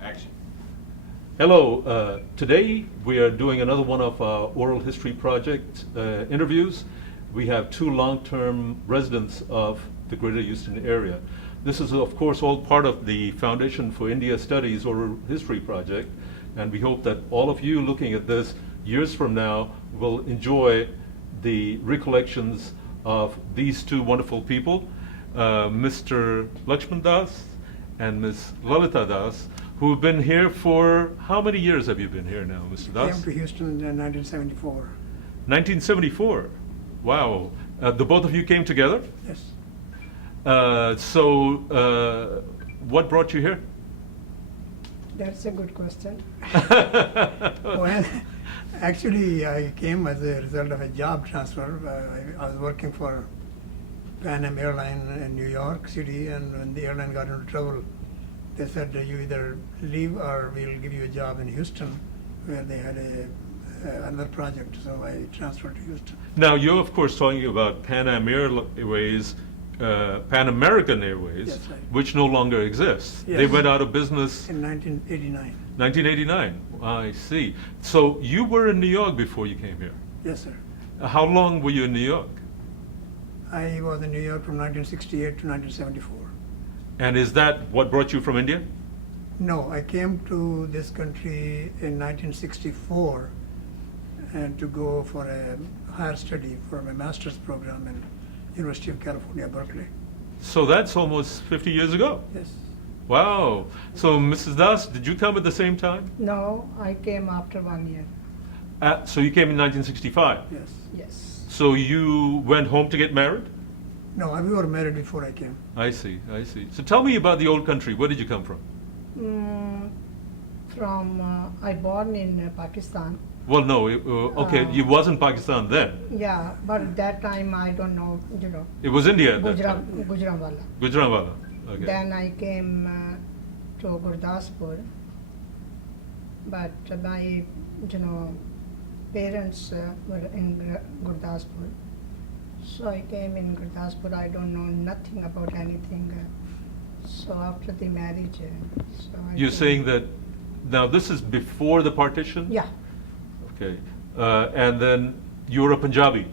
Action. Hello, today we are doing another one of our oral history project interviews. We have two long-term residents of the Greater Houston area. This is of course all part of the Foundation for India Studies Oral History project, and we hope that all of you looking at this years from now will enjoy the recollections of these two wonderful people, Mr. Lachhman Das and Ms. Lalita Das, who've been here for, how many years have you been here now, Mr. Das? Came to Houston in 1974. 1974. Wow. The both of you came together? Yes. What brought you here? That's a good question. Well, actually, I came as a result of a job transfer. I was working for Pan Am Airline in New York City, and when the airline got into trouble, they said you either leave or we'll give you a job in Houston, where they had another project. So I transferred to Houston. Now, you're of course talking about Pan Am Airways, Pan American Airways, Yes, right. which no longer exists. Yes. They went out of business In 1989. 1989. I see. So you were in New York before you came here. Yes, sir. How long were you in New York? I was in New York from 1968 to 1974. And is that what brought you from India? No, I came to this country in 1964 and to go for a higher study for my master's program in University of California, Berkeley. So that's almost 50 years ago. Yes. Wow. So Mrs. Das, did you come at the same time? No, I came after 1 year. So you came in 1965. Yes. Yes. So you went home to get married? No, we were married before I came. I see, I see. So tell me about the old country. Where did you come from? I born in Pakistan. Well, no, okay, you was in Pakistan then. Yeah, but at that time I don't know, It was India at that time. Gujranwala. Gujranwala. Okay. Then I came to Gurdaspur, but my, parents were in Gurdaspur. So I came in Gurdaspur. I don't know nothing about anything. So after the marriage, You're saying that now this is before the partition? Yeah, Okay. And then you're a Punjabi.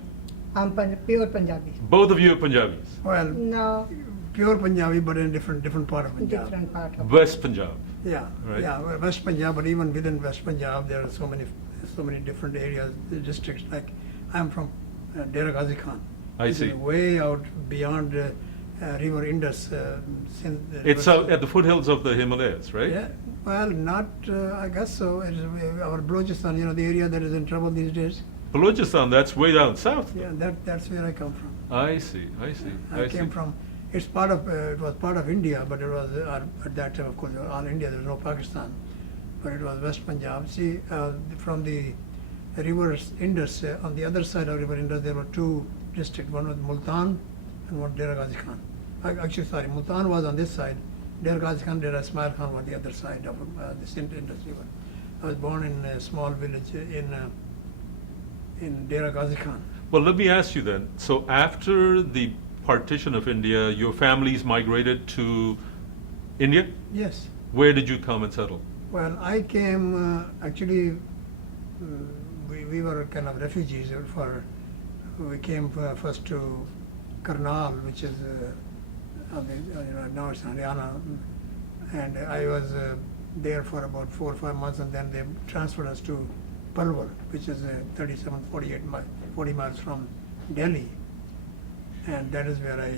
I'm pure Punjabi. Both of you are Punjabis. Well, No, pure Punjabi, but in different part of Punjab. different part of West Punjab. Yeah, Right. yeah, well, West Punjab, but even within West Punjab, there are so many different areas, districts. Like I'm from Dera Ghazi Khan. I Which see. is way out beyond River Indus. It's at the foothills of the Himalayas, right? Yeah, well, not, I guess so. It is our Balochistan, the area that is in trouble these days. Balochistan, that's way down south. Yeah, that's where I come from. I see, I see. I came from, it was part of India, but it was, at that time, of course, all India, there was no Pakistan. But it was West Punjab. See, from the River Indus, on the other side of River Indus, there were two districts. One was Multan and one Dera Ghazi Khan. Actually, sorry, Multan was on this side. Dera Ghazi Khan, Dera Ismail Khan was the other side of the Sindh Indus River. I was born in a small village in Dera Ghazi Khan. Well, let me ask you then. So after the partition of India, your families migrated to India? Yes. Where did you come and settle? Well, I came, actually, we were kind of refugees we came first to Karnal, which is, now it's Haryana, and I was there for about 4 or 5 months, and then they transferred us to Palwar, which is 40 miles from Delhi, and that is where I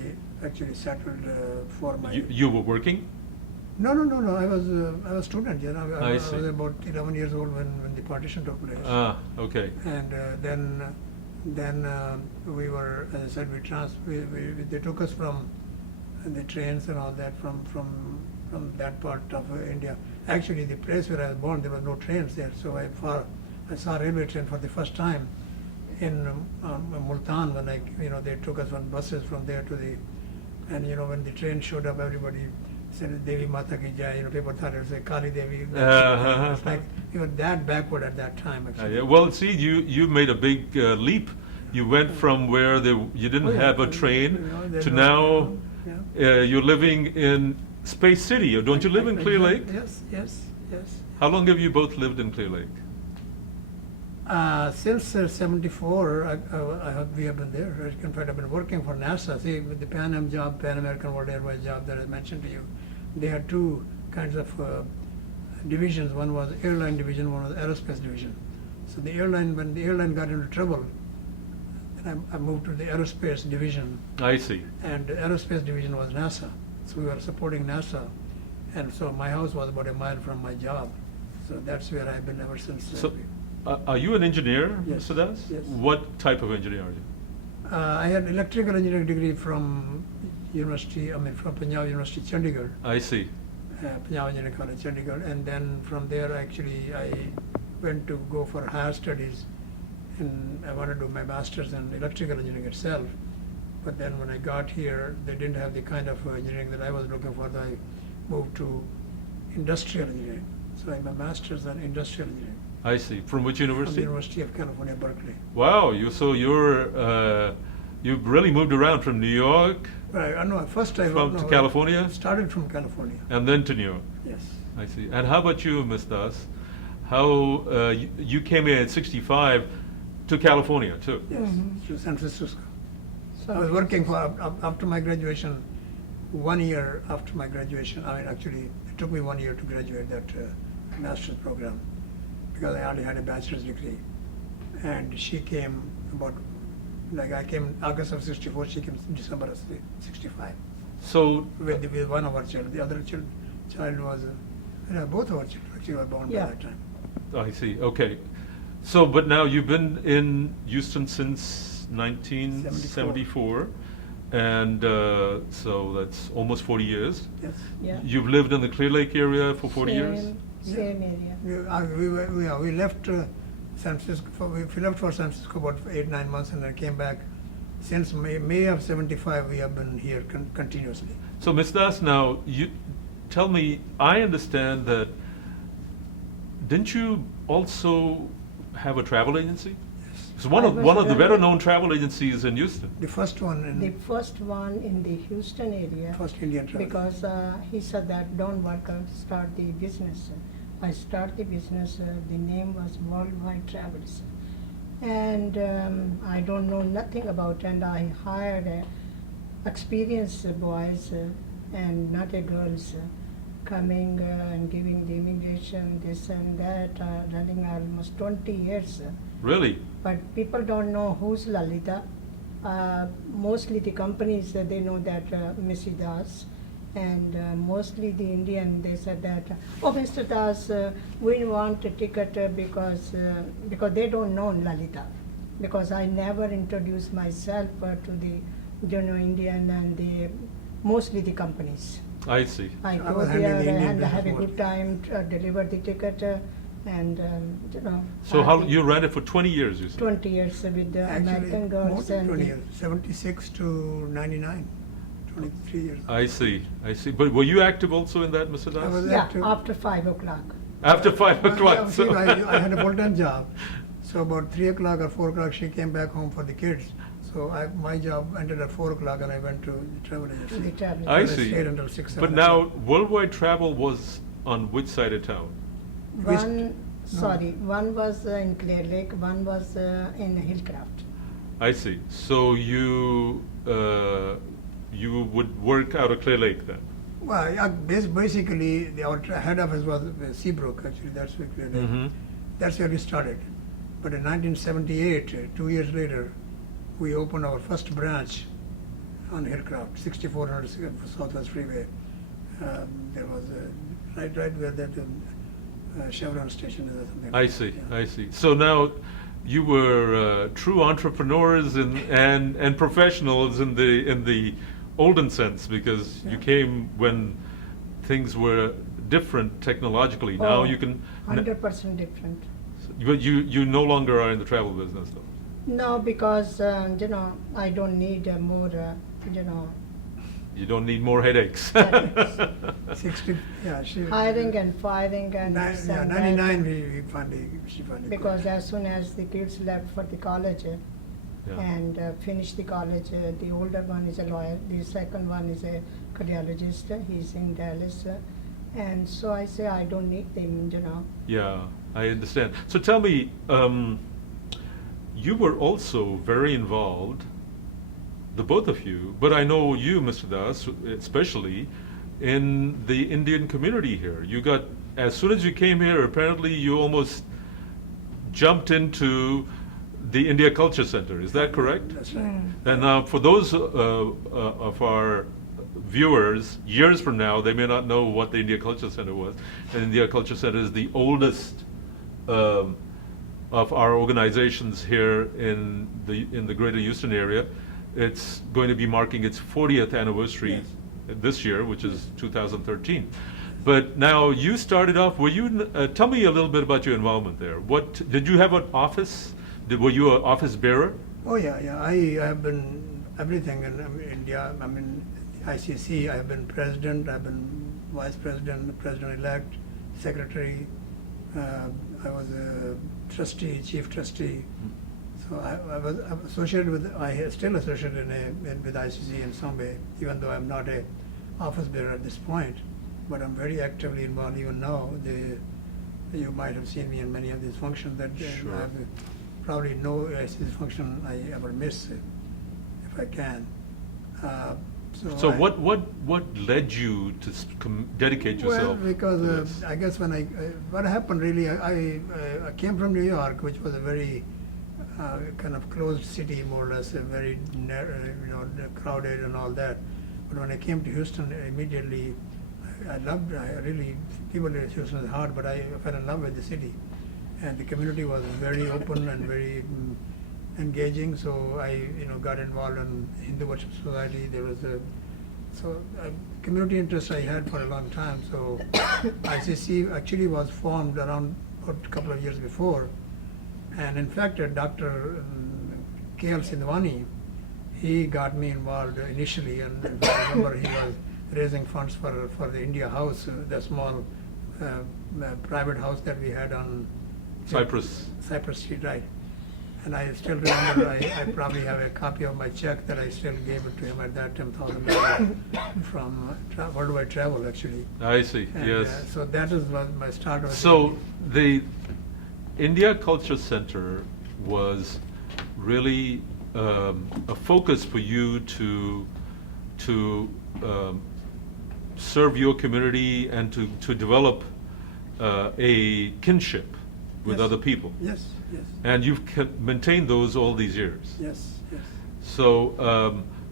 actually settled for my... You were working? No. I was a student. I was see. about 11 years old when the partition took place. Ah, okay. And then we were, as I said, they took us from the trains and all that from that part of India. Actually, the place where I was born, there were no trains there. So I saw a railway train for the first time in Multan when they took us on buses from there to and when the train showed up, everybody said Devi Mata ki jai. People thought it was a Kali Devi. It's like we were that backward at that time. Actually. Yeah. Well, see, you made a big leap. You went from where you didn't have a train to now you're living in Space City, or don't you live in Clear Lake? Yes, yes, yes. How long have you both lived in Clear Lake? Since '74, we have been there. In fact, I've been working for NASA. See, with the Pan Am job, Pan American World Airways job that I mentioned to you, they had two kinds of divisions. One was airline division, one was aerospace division. So the airline, when the airline got into trouble, then I moved to the aerospace division, I see. and the aerospace division was NASA. So we were supporting NASA, and so my house was about a mile from my job. So that's where I've been ever since. So, are you an engineer, Yes, Mr. Das? yes. What type of engineer are you? I had electrical engineering degree from from Punjab University, Chandigarh, I see. Punjab Engineering College, Chandigarh, and then from there actually I went to go for higher studies, and I wanted to do my master's in electrical engineering itself. But then when I got here, they didn't have the kind of engineering that I was looking for. So I moved to industrial engineering. So I'm a master's in industrial engineering I see. From which from the university? University of California, Berkeley. Wow, you've really moved around from New York Right, I know. First I to California, started from California. and then to New York. Yes. I see. And how about you, Ms. Das? How you came in at 65 to California too? Yes, Mhm. to San Francisco. So I was working for after my graduation. 1 year after my graduation, actually, it took me 1 year to graduate that master's program because I already had a bachelor's degree. And she came I came in August of '64. She came in December of '65 So, with one of our children. The other child was both of our children actually were born Yeah. by that time. I see. Okay. So, but now you've been in Houston since 1974, and so that's almost 40 years. Yes. yeah. You've lived in the Clear Lake area for 40 years? Same area. We left San Francisco. We left for San Francisco about 8-9 months, and then came back. Since May of '75, we have been here continuously. So, Ms. Das, now, you tell me, I understand that, didn't you also have a travel agency? It's one I of was one of the very- better known travel agencies in Houston. The first one in The first one in the Houston area. first Indian travel. Because he said that don't work out, start the business. I start the business, the name was Worldwide Travels. And I don't know nothing about, and I hired experienced boys and not a girls coming and giving the immigration, this and that, running almost 20 years. Really? But people don't know who's Lalita. Mostly the companies, they know that Missy Das, and mostly the Indian, they said that, oh, Mr. Das, we want a ticket because they don't know Lalita. Because I never introduced myself to the Indian and mostly the companies. I see. I I go was there handling the Indian and have a business good time, deliver the ticket, and So how have you ran it for 20 years, you said? 20 years with the Actually, American more girls than and 20 the- years, 76 to 99, 23 years. I see. I see. But were you active also in that, Mr. I was Das? yeah, active. after 5 o'clock. After 5 Well, o'clock. yeah, see, so- I had a full-time job. So about 3 o'clock or 4 o'clock, she came back home for the kids. So my job ended at 4 o'clock, and I went to the travel The agency. travel. I I see. stayed until 6, But 7 now, o'clock. Worldwide Travel was on which side of town? West- One was in Clear Lake, one was in Hillcraft. I see. So you would work out of Clear Lake then? Well, yeah, basically, our head office was Seabrook, actually, that's where we were. Mhm. That's where we started. But in 1978, 2 years later, we opened our first branch on Hillcraft, 6400 Southwest Freeway. There was right where that Chevron station is or something. I like see. that, yeah. I see. So now you were true entrepreneurs and professionals in the olden sense, because you Yeah. came when things were different technologically. Now Oh, you can. 100% different. But you no longer are in the travel business, though. No, because I don't need more, You don't need more headaches. Headaches. 60, yeah, she. hiring and firing and this Yeah, and 99 that. she finally Because quit. as soon as the kids left for the college, Yeah. and finished the college. The older one is a lawyer. The second one is a cardiologist. He's in Dallas. And so I say I don't need them, Yeah, I understand. So tell me, you were also very involved, the both of you, but I know you, Mr. Das, especially, in the Indian community here. You got, as soon as you came here, apparently you almost jumped into the India Culture Center. Is that correct? That's right. And now, for those of our viewers, years from now, they may not know what the India Culture Center was. And India Culture Center is the oldest of our organizations here in the Greater Houston area. It's going to be marking its 40th anniversary this year, which is 2013. But now you started off. Were you? Tell me a little bit about your involvement there. What did you have an office? Were you an office bearer? Oh yeah. I have been everything in India. I mean, ICC. I have been president. I've been vice president, president-elect, secretary. I was a trustee, chief trustee. So I'm associated with. I still associated with ICC in some way, even though I'm not a office bearer at this point. But I'm very actively involved even now. You might have seen me in many of these functions. That Sure. I have probably no ICC function I ever miss, if I can. So I- what led you to dedicate yourself? Well, because to this? I guess when what happened really, I came from New York, which was a very kind of closed city, more or less, a very crowded and all that. But when I came to Houston, immediately I really, people in Houston is hard, but I fell in love with the city. And the community was very open and very engaging, so I got involved in Hindu Worship Society. There was a community interest I had for a long time. So ICC actually was formed around a couple of years before. And in fact, Dr. K.L. Sindhwani, he got me involved initially, and I remember he was raising funds for the India House, the small private house that we had on Cypress. Street, right. And I still remember, I probably have a copy of my check that I still gave it to him at that time, $1,000 from Worldwide Travel, actually. I see. And, Yes. so that was my start. So the India Culture Center was really a focus for you to serve your community and to develop a kinship with Yes. other people. Yes. And you've maintained those all these years. Yes. So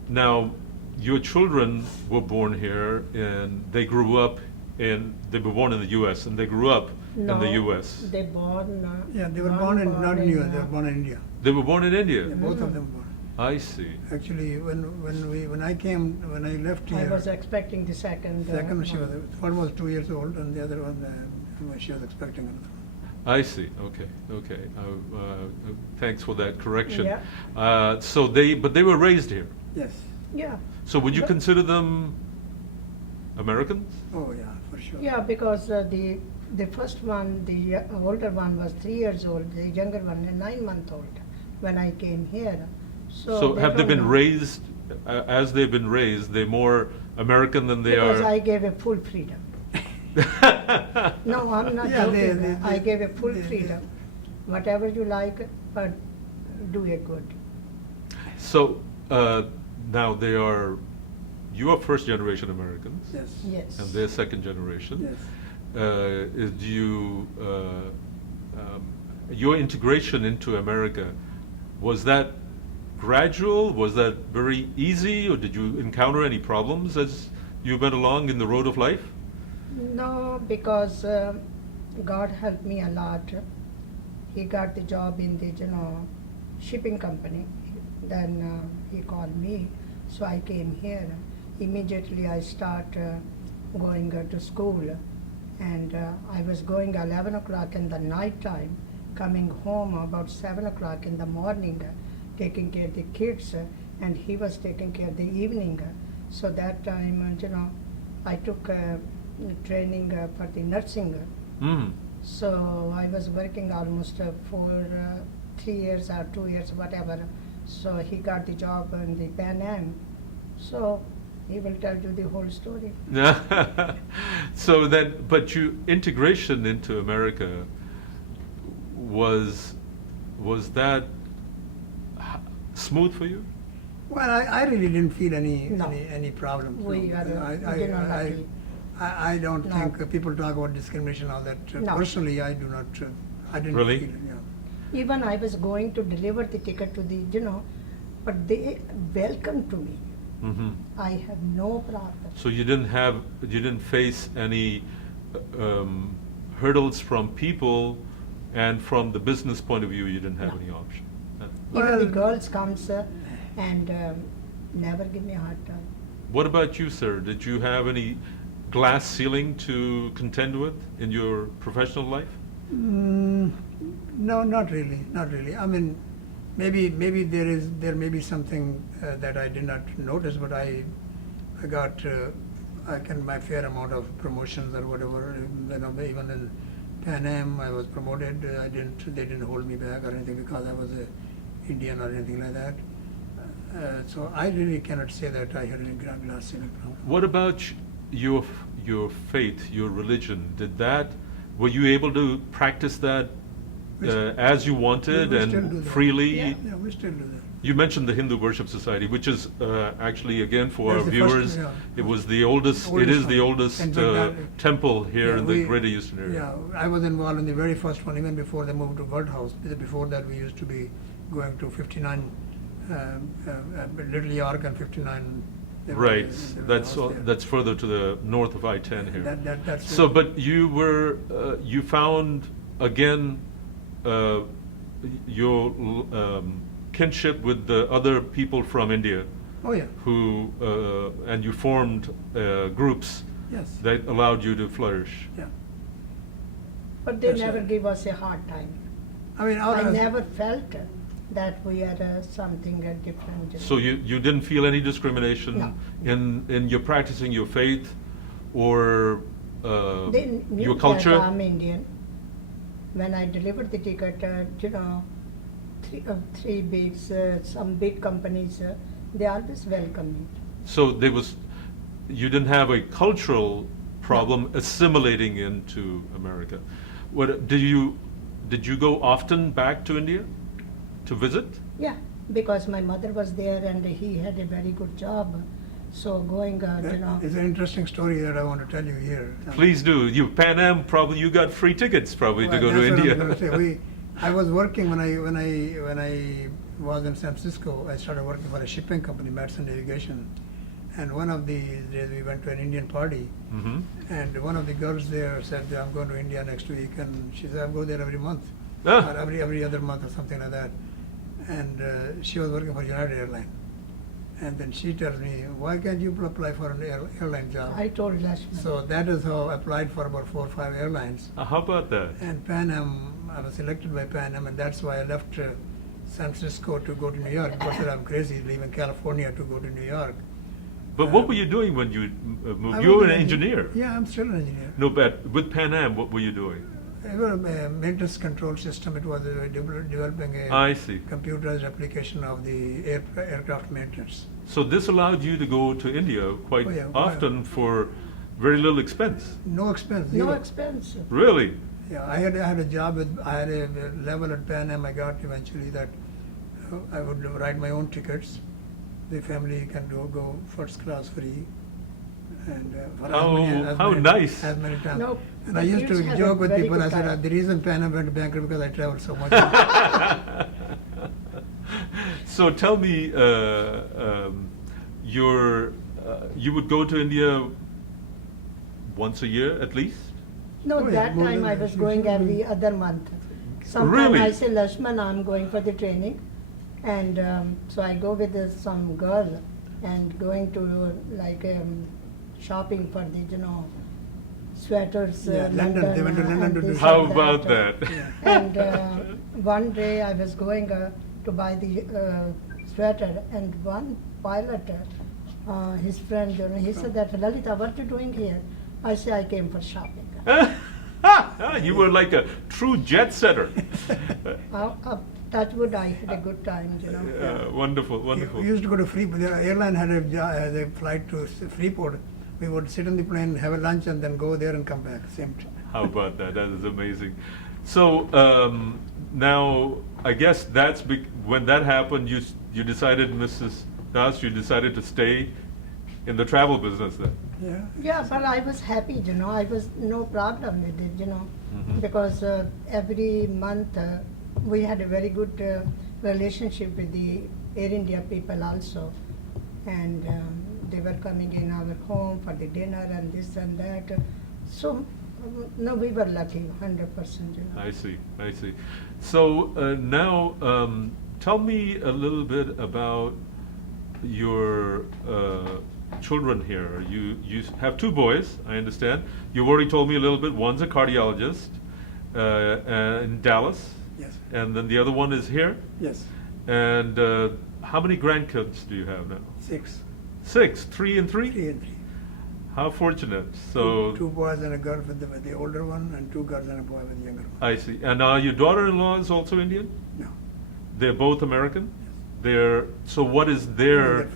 now your children were born here and they grew up they were born in the U.S. and they grew up in the U.S. They born. Yeah, they were born in, not in New York, they were born in India. They were born in India. Yeah, both of them were. I see. Actually, when I left here, I was expecting the second. second she was, one. one was 2 years old, and the other one she was expecting another one. I see. Okay. Thanks for that correction. Yeah. But they were raised here. Yes. Yeah. So would you But- consider them Americans? Oh yeah, for sure. Yeah, because the first one, the older one was 3 years old. The younger one, 9 months old, when I came here. So have they don't been know. raised as they've been raised? They're more American than they Because are. I gave a full freedom. No, I'm not Yeah, joking. I gave a full they- freedom. Whatever you like, but do it good. So now you are first generation Americans. Yes. Yes. And they're second generation. Yes. Your integration into America, was that gradual? Was that very easy, or did you encounter any problems as you went along in the road of life? No, because God helped me a lot. He got the job in the shipping company. Then he called me, so I came here. Immediately I start going to school, and I was going 11 o'clock in the night time, coming home about 7 o'clock in the morning, taking care of the kids, and he was taking care of the evening. So that time, I took training for the nursing. Mm. So I was working almost for 3 years or 2 years, whatever. So he got the job in the Pan Am. So he will tell you the whole story. So that, but integration into America was that smooth for you? Well, I really didn't feel No. any problem. We are lucky. I don't No. think people talk about discrimination all that. No. Personally, I do not. I didn't Really? feel it. Yeah. Even I was going to deliver the ticket to the, but they welcomed to me. Mm-hmm. I have no problem. So you didn't face any hurdles from people, and from the business point of view, you didn't have No. any option. Even the Well- girls comes and never give me a hard time. What about you, sir? Did you have any glass ceiling to contend with in your professional life? No, not really. Not really. I mean, maybe there may be something that I did not notice, but I got my fair amount of promotions or whatever. Even in Pan Am, I was promoted. They didn't hold me back or anything because I was a Indian or anything like that. So I really cannot say that I had any glass ceiling problem. What about your faith, your religion? Were you able to practice that as you wanted We still do and that. freely? Yeah, we still do that. You mentioned the Hindu Worship Society, which is actually, again, for That's our the first- viewers, yeah. it was the oldest. It is the oldest And that- temple here Yeah, in the we- Greater Houston area. Yeah, I was involved in the very first one, even before they moved to World House. Before that, we used to be going to 59 Little York and 59. Right. That's That's further to the north of I-10 here. That's So, but you found again your kinship with the other people from India, Oh yeah. and you formed groups Yes. that allowed you to flourish. Yeah. But they That's never right. give us a hard time. I mean, I never felt that we are something different. So you didn't feel any discrimination No. in your practicing your faith or They knew your culture? that I'm Indian. When I delivered the ticket, three bigs, some big companies, they always welcome me. So you didn't have a cultural problem assimilating into America. Did you go often back to India to visit? Yeah, because my mother was there and he had a very good job. So going, It's an interesting story that I want to tell you here. Please do. You Pan Am, probably you got free tickets probably to Well, go to that's what India. I'm gonna say. I was working when I was in San Francisco. I started working for a shipping company, Madison Navigation. And one of these days we went to an Indian party, Hmm. and one of the girls there said, "I'm going to India next week," and she said, "I go there every month, Ah. or every other month, or something like that." And she was working for United Airlines. And then she tells me, "Why can't you apply for an airline job?" I told Lachhman. So that is how I applied for about 4 or 5 airlines. How about that? And Pan Am, I was selected by Pan Am, and that's why I left San Francisco to go to New York. Because I said I'm crazy leaving California to go to New York. But what were you doing when you moved? I You were was an engineer. Yeah, I'm still an engineer. No, but with Pan Am, what were you doing? It was a maintenance control system. It was developing a I see. computerized application of the aircraft maintenance. So this allowed you to go to India quite Oh, yeah. often for very little expense. No expense. No zero. expense. Really? Yeah, I had a job I had a level at Pan Am I got eventually that I would write my own tickets. The family can go first class free. And for How nice. As many times. No, And I but used to you have joke a with very people, good I said, time. the reason Pan Am went bankrupt because I traveled so much. So tell me, you would go to India once a year at least? No, Oh, yeah, that more time than I that. was going every other month. Sometimes Really? I say, Lachhman, I'm going for the training. And so I go with some girl and going to shopping for the, sweaters. Yeah, London. They went to London and to do this How and about that? Yeah. And one day I was going to buy the sweater, and one pilot, his friend, he said that, Lalita, what are you doing here? I said, I came for shopping. You were like a true jet setter. touch wood, I had a good time, you know. Wonderful, wonderful. We used to go to Freeport. The airline had a flight to Freeport. We would sit on the plane, have a lunch, and then go there and come back. Same time. How about that? That is amazing. So now, I guess that's when that happened. You decided, Mrs. Das, you decided to stay in the travel business then. Yeah. Yeah, but I was happy, you know. I was no problem with it, you know, because every month we had a very good relationship with the Air India people also, and they were coming in our home for the dinner and this and that. So, no, we were lucky, 100%. You know. I see, I see. So now, tell me a little bit about your children here. You have two boys, I understand. You've already told me a little bit. One's a cardiologist in Dallas. Yes. And then the other one is here. Yes. And how many grandkids do you have now? 6. 6, 3 and 3? 3 and 3. How fortunate. So two boys and a girl with the older one, and 2 girls and a boy with the younger one. I see. And your daughter-in-law is also Indian? No. They're both American? Yes. So what is They're their...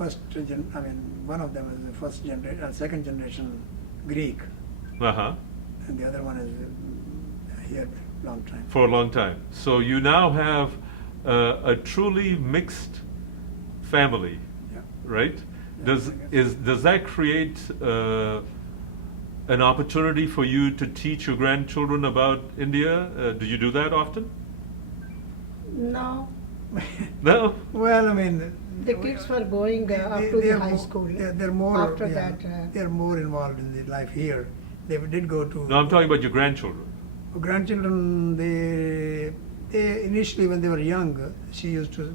one of them is the first generation, second generation Greek, Uh-huh. and the other one is here long time. For a long time. So you now have a truly mixed family, Yeah. right? Yeah, Does that create an opportunity for you to teach your grandchildren about India? Do you do that often? No, No? Well, I mean, the kids were going up to the high school. They're more After that, they're more involved in the life here. They did go to No, I'm talking about your grandchildren. grandchildren. They initially when they were young, she used to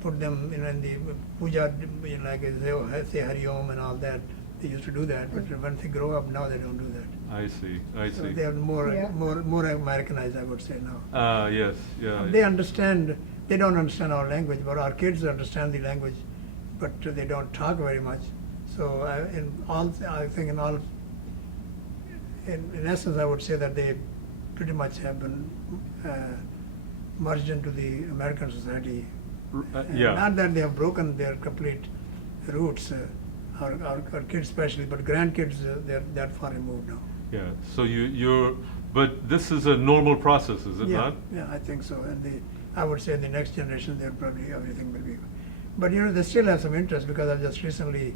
put them in the puja, like say Hari Om and all that. They used to do that, but when they grow up now, they don't do that. I see, I So see. they are more Yeah. more Americanized, I would say now. Yes, yeah. They understand. They don't understand our language, but our kids understand the language, but they don't talk very much. So I think in essence, I would say that they pretty much have been merged into the American society. And Yeah. Not that they have broken their complete roots, our kids especially, but grandkids, they're that far removed now. Yeah, so but this is a normal process, is it Yeah, not? yeah, I think so. And I would say the next generation, they're probably everything will be. But they still have some interest because I just recently,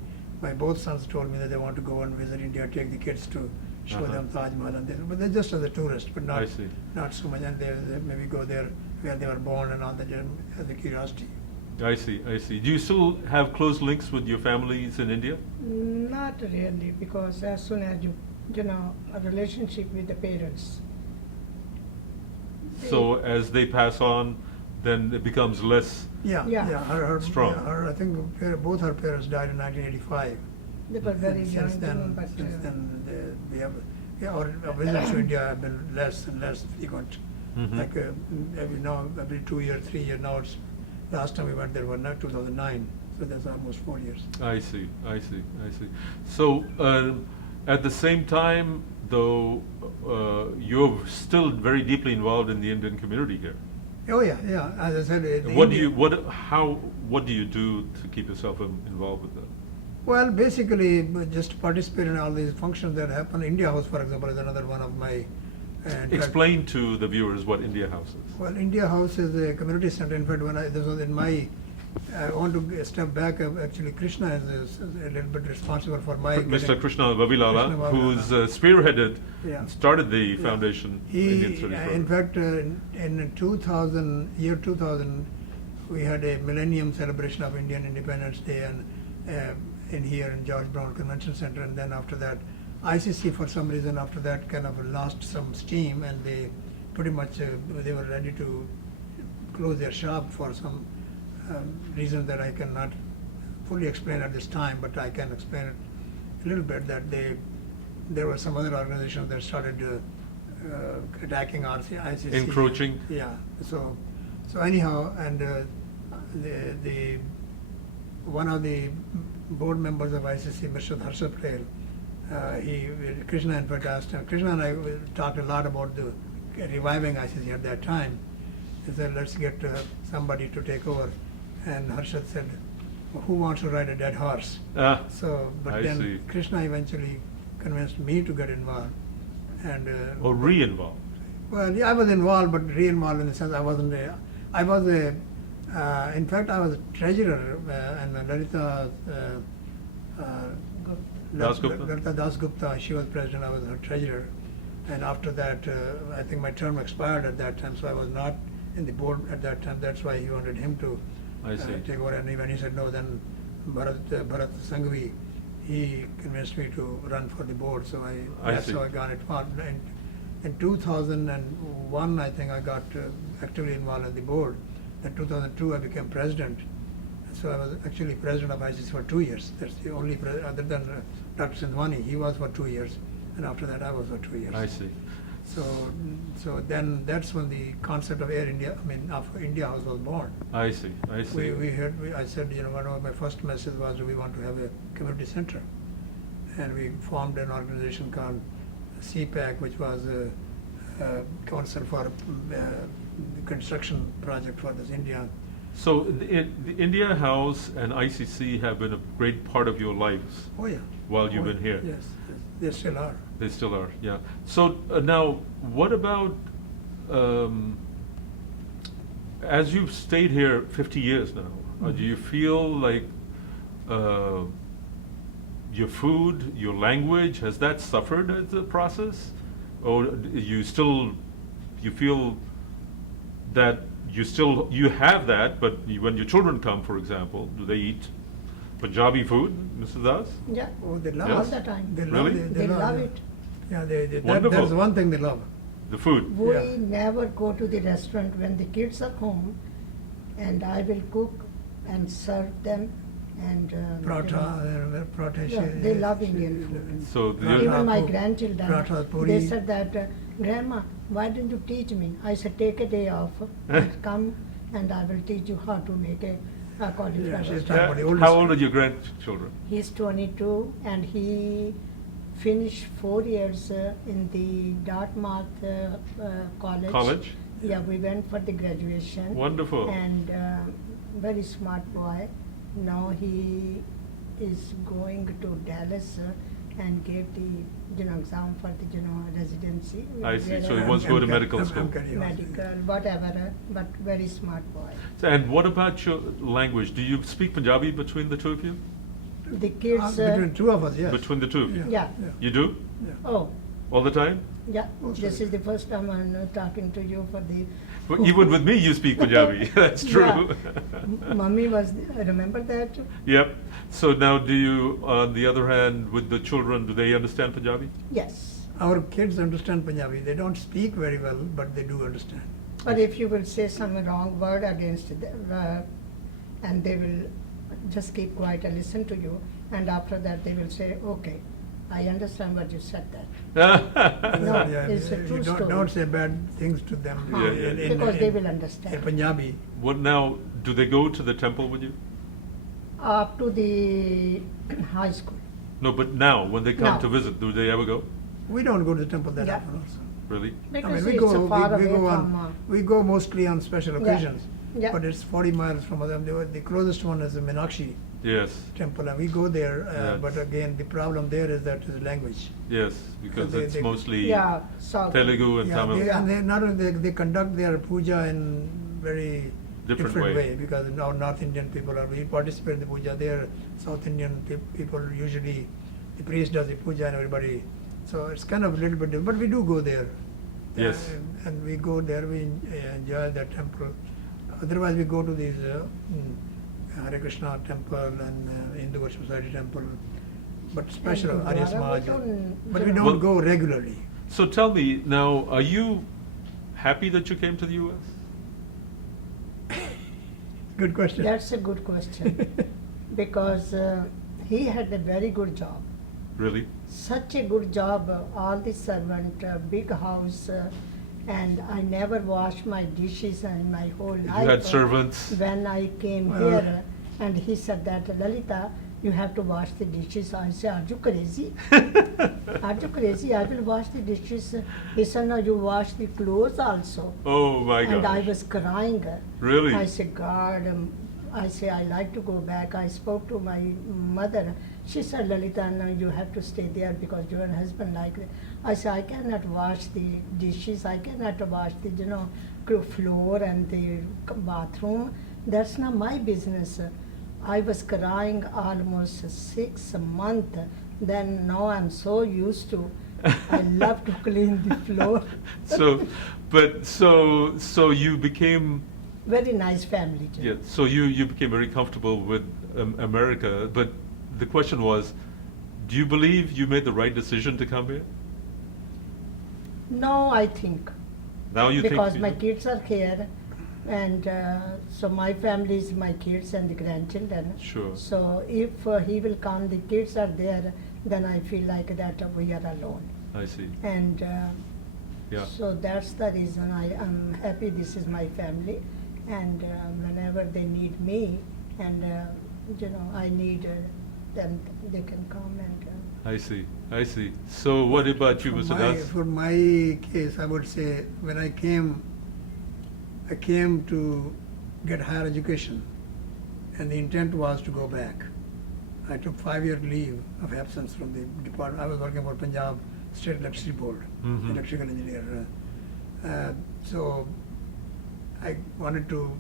both sons told me that they want to go and visit India, take the kids to show Uh-huh. them Taj Mahal, but they're just as a tourist, but I see. not so much. And they maybe go there where they were born and all that, as a curiosity. I see, I see. Do you still have close links with your families in India? Not really, because as soon as a relationship with the parents. So as they pass on, then it becomes less. Yeah, Yeah. her Strong. I think both her parents died in 1985. They were very And young, since then, but we have, our visits to India have been less and less frequent. Mhm. Like every 2 years, 3 years. Now last time we went there was not 2009, so that's almost 4 years. I see, I see, I see. So at the same time, though, you're still very deeply involved in the Indian community here. Oh yeah, yeah. As I said, What do you do to keep yourself involved with that? Well, basically, just participate in all these functions that happen. India House, for example, is another one of my. in fact- Explain to the viewers what India House is. Well, India House is a community center. In fact, this was in my. I want to step back. Actually, Krishna is a little bit responsible for my. Mr. Krishna Vavilala, Krishna who's Vavilala. spearheaded, Yeah. and started the Yeah. foundation. He, Indian Studies in program. fact, in 2000, we had a millennium celebration of Indian Independence Day, and in here in George Brown Convention Center, and then after that, ICC for some reason after that kind of lost some steam, and they pretty much they were ready to close their shop for some reason that I cannot fully explain at this time, but I can explain it a little bit. That there were some other organizations that started attacking ICC. Encroaching? Yeah. So anyhow, and the one of the board members of ICC, Mr. Harsha Patel, Krishna in fact asked him. Krishna and I talked a lot about the reviving ICC at that time, They said, let's get somebody to take over. And Harshad said, who wants to ride a dead horse? So, but I then see. Krishna eventually convinced me to get involved. And Or re-involved. well, yeah, I was involved, but re-involved in the sense I wasn't a, I was a, in fact, I was a treasurer, and Lalita Dasgupta? Lalita Dasgupta, she was president, I was her treasurer. And after that, I think my term expired at that time, so I was not in the board at that time. That's why he wanted him to I see. take over. And when he said no, then Bharat Sanghvi, he convinced me to run for the board. So that's see. how I got it. In 2001, I think I got actively involved in the board. In 2002, I became president. So I was actually president of ICC for 2 years. That's the only other than Dr. Sindhwani, he was for 2 years. And after that, I was for 2 years. I see. So then that's when the concept of Air India, of India House was born. I see. I see. I said, one of my first messages was we want to have a community center. And we formed an organization called CPAC, which was a council for the construction project for this India. So the India House and ICC have been a great part of your lives Oh, yeah. while you've Oh, been here. Yes, they still are. They still are, yeah. So now, what about, as you've stayed here 50 years now, do you feel like your food, your language, has that suffered as a process? Or you feel that you have that, but when your children come, for example, do they eat Punjabi food, Mrs. Das? Yeah, Oh, they love Yes. all it. the time. They Really? They love it. Yeah, Wonderful. that's one thing they love. The food? We Yeah. never go to the restaurant when the kids are home, and I will cook and serve them. And Paratha, yeah, they love Indian food. So Even my Paratha, grandchildren, paratha, puri. they said that, Grandma, why didn't you teach me? I said, take a day off, and come and I will teach you how to make a cauliflower. she's stew. talking about the oldest how one. old are your grandchildren? He's 22 and he finished 4 years in the Dartmouth college. College? Yeah, we went for the graduation. Wonderful. And very smart boy. Now he is going to Dallas and gave the exam for the residency. I see. So he Where, wants to go to medical school. medical, whatever, but very smart boy. And what about your language? Do you speak Punjabi between the two of you? The kids. Between two of us, yes. Between the two of you? Yeah. You do? Yeah. Oh, All the time? yeah. Most This of is the first time I'm talking to you for the. Well, even with me, you speak Punjabi. That's true. Yeah. Mummy was. Remember that? Yep. So now, do you, on the other hand, with the children, do they understand Punjabi? Yes. Our kids understand Punjabi. They don't speak very well, but they do understand. But if you will say some wrong word against them, and they will just keep quiet and listen to you, and after that they will say, okay, I understand what you said that. No, it's a true you story. don't say bad things to them. Yeah, yeah. Because they will understand. In Punjabi. What now, do they go to the temple with you? Up to the high school. No, but now, when they come No. to visit, do they ever go? We don't go to the temple that Yeah. often also. Really? Because we it's go, far we away go from. on, we go mostly on special Yeah. occasions. Yeah. But it's 40 miles from them. The closest one is the Meenakshi Yes. temple, and we go there. Yes. But again, the problem there is that is language. Yes, because They- it's they- mostly Yeah, South. Telugu and Yeah, Tamil. and they not only they conduct their puja in very Different different way. way, because now North Indian people are, we participate in the puja there. South Indian people usually, the priest does the puja and everybody, so it's kind of a little bit different, but we do go there. Yes. And we go there, we enjoy that temple. Otherwise we go to these Hare Krishna temple and Hindu Worship Society temple, but special And Arya Gurdwara, Samaj, we don't- but we you know- don't Well- go regularly. So tell me now, are you happy that you came to the U.S.? Good question. That's a good question. Because he had a very good job. Really? Such a good job, all the servant, big house, and I never washed my dishes in my whole life. You had servants? When I came Well- here, and he said that, Lalita, you have to wash the dishes. I say, are you crazy? Are you crazy? I will wash the dishes. He said, no, you wash the clothes also. Oh my God. And I was crying. Really? I said, God, I say, I like to go back. I spoke to my mother. She said, Lalita, no, you have to stay there because your husband like it. I said, I cannot wash the dishes. I cannot wash the, floor and the bathroom. That's not my business. I was crying almost 6 months. Then now I'm so used to. I love to clean the floor. So you became. Very nice family. Too. Yeah. So you became very comfortable with America, but the question was, do you believe you made the right decision to come here? No, I think. Now you because think. My kids are here, and so my family is my kids and the grandchildren. Sure. So if he will come, the kids are there, then I feel like that we are alone. I see. And Yeah. so that's the reason I am happy this is my family. And whenever they need me, and I need them, they can come and. I see. So what about you, Mr. Das? For my case, I would say when I came to get higher education, and the intent was to go back. I took 5-year leave of absence from the department. I was working for Punjab State Electricity Board, electrical engineer. So I wanted to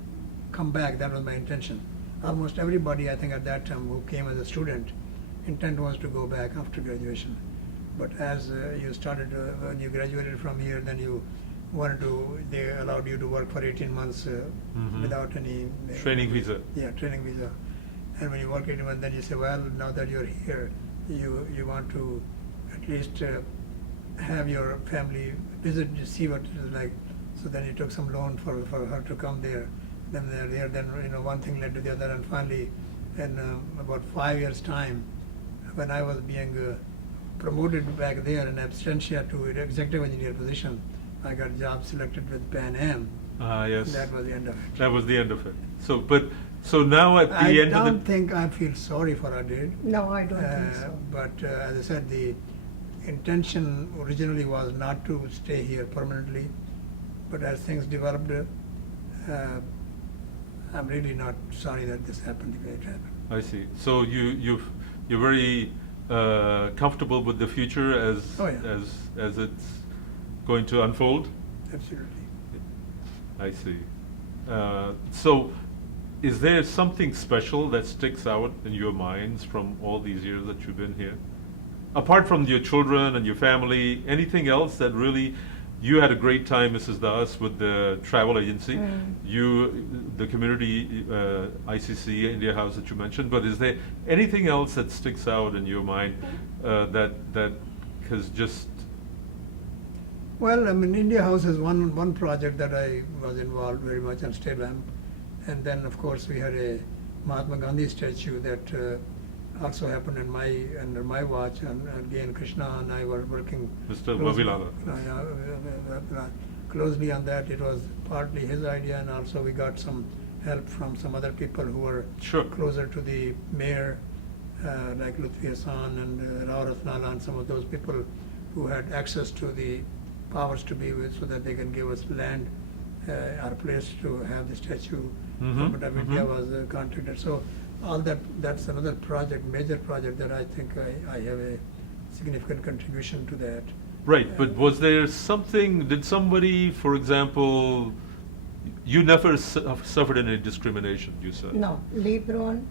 come back. That was my intention. Almost everybody, I think, at that time who came as a student, intent was to go back after graduation. But as you started, when you graduated from here, then you wanted to. They allowed you to work for 18 months without any Training visa. Yeah, training visa. And when you work 18 months, then you say, well, now that you're here, you want to at least have your family visit to see what it is like. So then you took some loan for her to come there. Then they're there. Then one thing led to the other, and finally, in about 5 years' time, when I was being promoted back there in absentia to an executive engineer position, I got job selected with Pan Am. Yes. That was the end of it. That was the end of it. So now at the I end of the. don't think I feel sorry for what I did. No, I don't think so. But as I said, the intention originally was not to stay here permanently. But as things developed, I'm really not sorry that this happened the way it happened. I see. So you're very comfortable with the future as it's going to unfold? Absolutely. I see. So is there something special that sticks out in your minds from all these years that you've been here? Apart from your children and your family, anything else that really, you had a great time, Mrs. Das, with the travel agency, the community ICC India House that you mentioned, but is there anything else that sticks out in your mind that has just... Well, I mean, India House is one project that I was involved very much on State Lamp. And then, of course, we had a Mahatma Gandhi statue that also happened under my watch. And again, Krishna and I were working Mr. Vavilala. Closely on that. It was partly his idea, and also we got some help from some other people who were closer to the mayor, like Lutfi Hassan and Rao Rathnala, and some of those people who had access to the powers to be with, so that they can give us land, our place to have the statue. Government of India was contracted. So all that's another project, major project that I think I have a significant contribution to that. Right, but was there something, did somebody, for example, you never suffered any discrimination, you said? No, Lee Brown.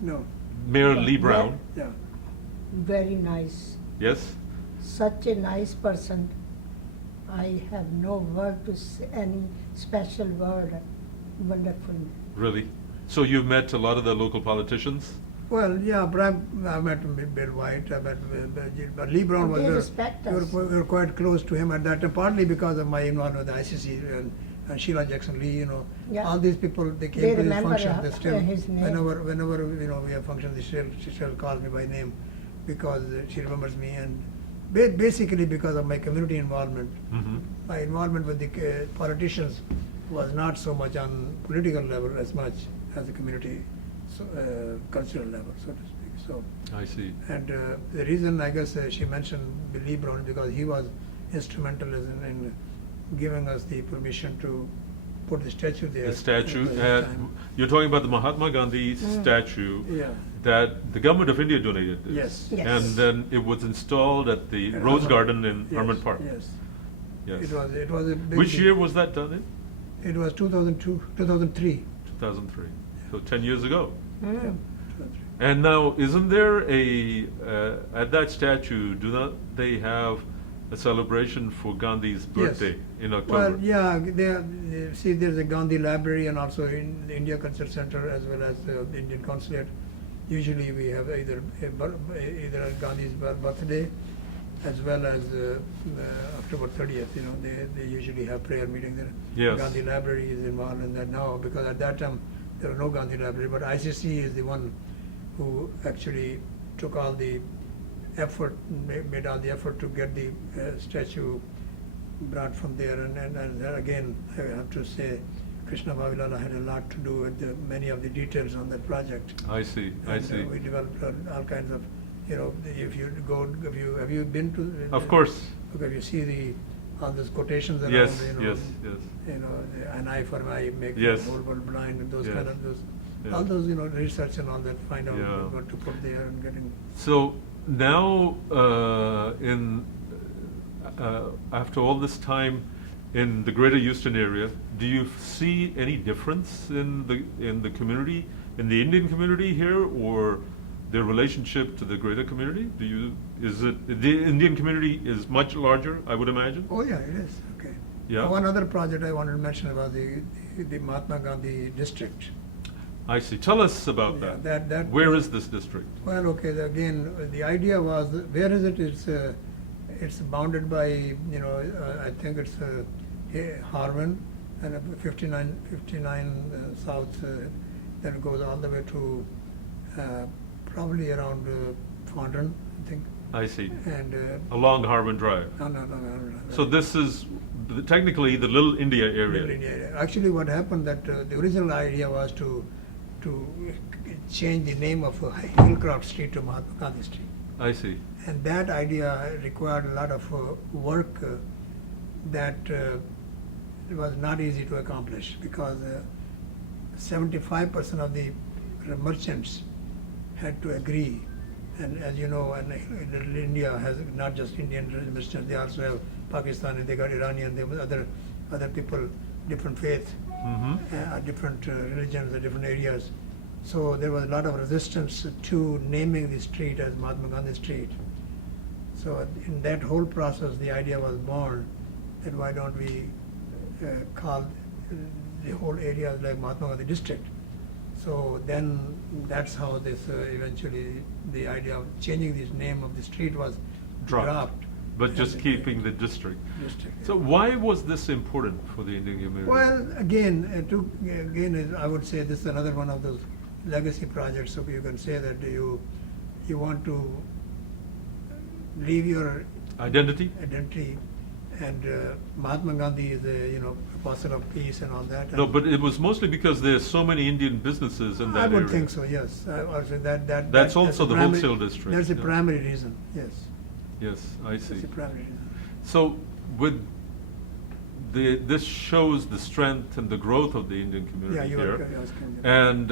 No. Mayor Lee Brown? Yeah. Very nice. Yes? Such a nice person. I have no word to say, any special word. Wonderful. Really? So you've met a lot of the local politicians? Well, yeah, but I met Bill White, but Lee Brown was... They respect us. We were quite close to him at that time, partly because of my involvement with the ICC and Sheila Jackson Lee, Yeah. All these people, they came They to the remember function. They still, his name. whenever we have functions, she still calls me by name because she remembers me, and basically because of my community involvement. My involvement with the politicians was not so much on political level as much as the community cultural level, so to speak. So, I see. and the reason I guess she mentioned Lee Brown because he was instrumental in giving us the permission to put the statue there. The statue, at the time. you're talking about the Mahatma Gandhi statue Yeah. that the government of India donated this. Yes. Yes. And then it was installed at the At Rose Harman. Garden in Yes, Harman Park. Yes. Yes. It was a big Which deal. year was that done in? It was 2002, 2003. 2003. So 10 years ago. Yeah, Mm. 2003. And now, isn't there at that statue, do not they have a celebration for Gandhi's birthday in October? Well, yeah, see, there's a Gandhi Library and also in the India Culture Center as well as the Indian Consulate. Usually we have either a Gandhi's birthday as well as October 30th. You know, they usually have prayer meetings there. Yes. Gandhi Library is involved in that now because at that time there was no Gandhi Library, but ICC is the one who actually took all the effort, made all the effort to get the statue brought from there. And again, I have to say, Krishna Vavilala had a lot to do with many of the details on that project. I see, I And, see. we developed all kinds of, you know, if you go, have you been to? Of course. Okay, you see all those quotations around, Yes, you know, yes, yes. you know, an eye for an eye, make Yes. the whole world blind, and those Yes. kind of those, Yeah. all those, you know, research and all that, find out Yeah. what to put there and getting. So now, after all this time in the greater Houston area, do you see any difference in the community, in the Indian community here, or their relationship to the greater community? Is it the Indian community is much larger, I would imagine? Oh yeah, it is, okay. Yeah. One other project I wanted to mention about the Mahatma Gandhi district. I see. Tell us about Yeah, that. that- Where is this district? Well, okay, again, the idea was, where is it? It's bounded by, you know, I think it's Harman and 59 south, then it goes all the way to probably around Fondren, I think. I see. And Along Harmon Drive. no. So this is technically the Little India area. Little India. Actually, what happened that the original idea was to change the name of Hillcroft Street to Mahatma Gandhi Street. I see. And that idea required a lot of work that was not easy to accomplish because 75% of the merchants had to agree. And as you know, and Little India has not just Indian merchants, they also have Pakistani, they got Iranian, they have other people, different faith, Mm-hmm. different religions, different areas. So there was a lot of resistance to naming the street as Mahatma Gandhi Street. So in that whole process, the idea was born that why don't we call the whole area like Mahatma Gandhi District. So then that's how this eventually the idea of changing this name of the street was dropped. But just And, keeping the district. district. So why was this important for the Indian community? Well, again, I would say this is another one of those legacy projects. So you can say that you want to leave your Identity? identity, and Mahatma Gandhi is a apostle of peace and all that. No, but it was mostly because there's so many Indian businesses in that I would area. think so. Yes, also that. That's also a the primary- wholesale district, That's the yeah. primary reason. Yes, Yes, I see. that's the primary reason. So with this shows the strength and the growth of the Indian community Yeah, you here. are asking. And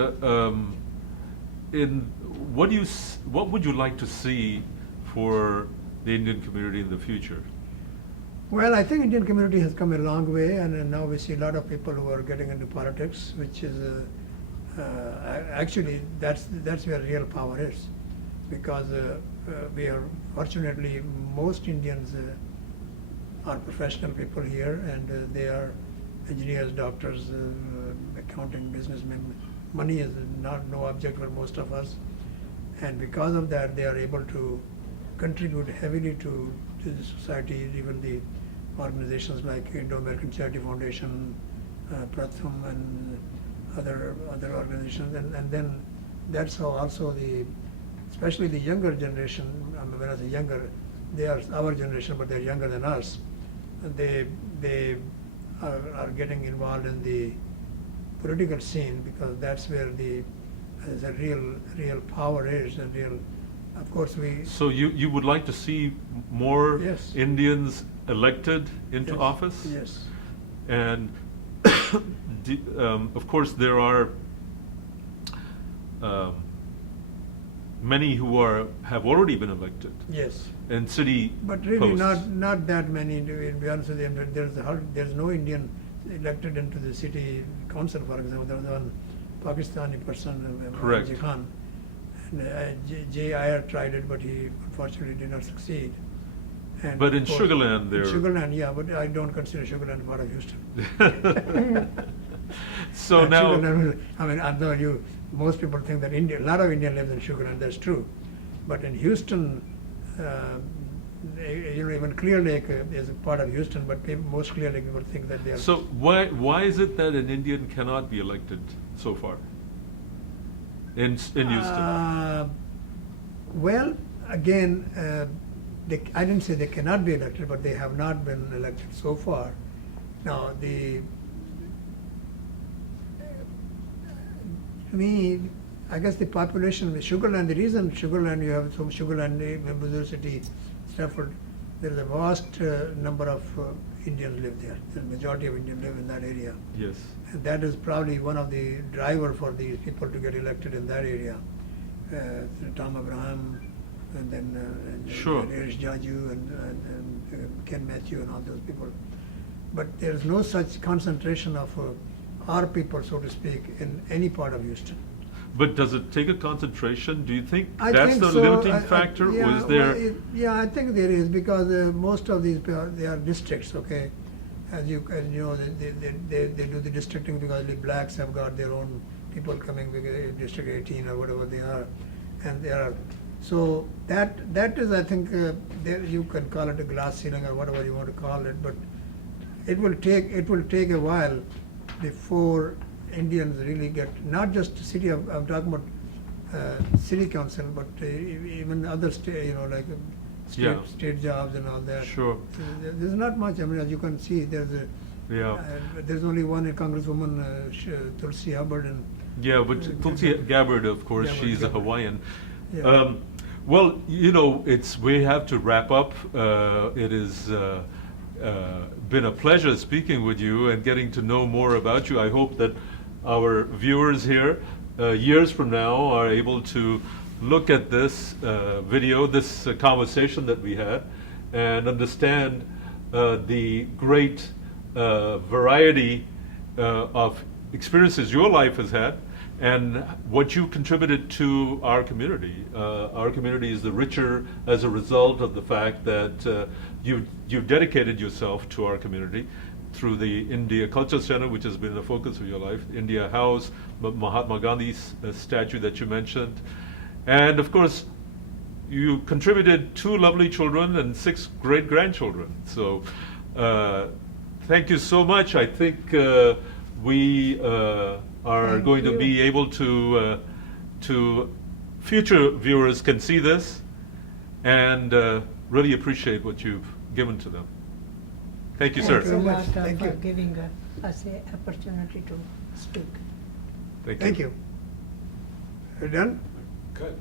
what would you like to see for the Indian community in the future? Well, I think Indian community has come a long way, and now we see a lot of people who are getting into politics, which is actually that's where real power is, because we are fortunately most Indians are professional people here, and they are engineers, doctors, accounting, businessmen. Money is no object for most of us, and because of that, they are able to contribute heavily to the society, even the organizations like Indo-American Charity Foundation, Pratham, and other organizations, and then that's how also especially the younger generation, when I say younger, they are our generation, but they're younger than us. They are getting involved in the political scene because that's where as a real power is, and real, of course we. So you would like to see more Yes. Indians elected into Yes, office? Yes. And of course, there are many who have already been elected Yes. in city But really posts. not that many, to be honest with you. There's no Indian elected into the city council, for example. There was one Pakistani person, Correct. Khan. And J. Iyer tried it, but he unfortunately did not succeed. And But in of course- Sugar Land, in there. Sugar Land, yeah, but I don't consider Sugar Land part of Houston. So now, Sugar Land, I mean, I know most people think that a lot of Indian lives in Sugar Land, that's true. But in Houston, even Clear Lake is a part of Houston, but most Clear Lake people think that they are. so why is it that an Indian cannot be elected so far in Houston? Well, again, I didn't say they cannot be elected, but they have not been elected so far. Now, to me, I guess the population with Sugar Land, the reason Sugar Land, you have some Sugar Land, Missouri City, Stafford, there is a vast number of Indians live there. The majority of Indians live in that area. Yes. And that is probably one of the driver for these people to get elected in that area. Tom Abraham, and then Sure. Erish Jaju and Ken Matthew and all those people. But there is no such concentration of our people, so to speak, in any part of Houston. But does it take a concentration? Do you think I that's think the so. limiting factor, yeah, or is there? well, yeah, I think there is, because most of these they are districts. Okay, as you know, they do the districting because the blacks have got their own people coming, District 18 or whatever they are, and there are. So that is, I think, you can call it a glass ceiling or whatever you want to call it, but it will take a while before Indians really get, not just city of, I'm talking about city council, but even other state, like Yeah. state jobs and all that. Sure. There's not much. I mean, as you can see, Yeah. there's only one Congresswoman, Tulsi Hubbard, and Yeah, but Tulsi Gabbard, of course, Gabbard, she's a Gabbard. Hawaiian. Yeah. Well, we have to wrap up. It has been a pleasure speaking with you and getting to know more about you. I hope that our viewers here, years from now, are able to look at this video, this conversation that we had, and understand the great variety of experiences your life has had, and what you contributed to our community. Our community is the richer as a result of the fact that you've dedicated yourself to our community through the India Culture Center, which has been the focus of your life, India House, Mahatma Gandhi's statue that you mentioned, and of course, you contributed 2 lovely children and 6 great-grandchildren. So thank you so much. I think we are Thank going to you. be able to future viewers can see this and really appreciate what you've given to them. Thank you, sir. Thank you. Thanks a lot much. Thank for you. giving us an opportunity to speak. thank you. You done? Good.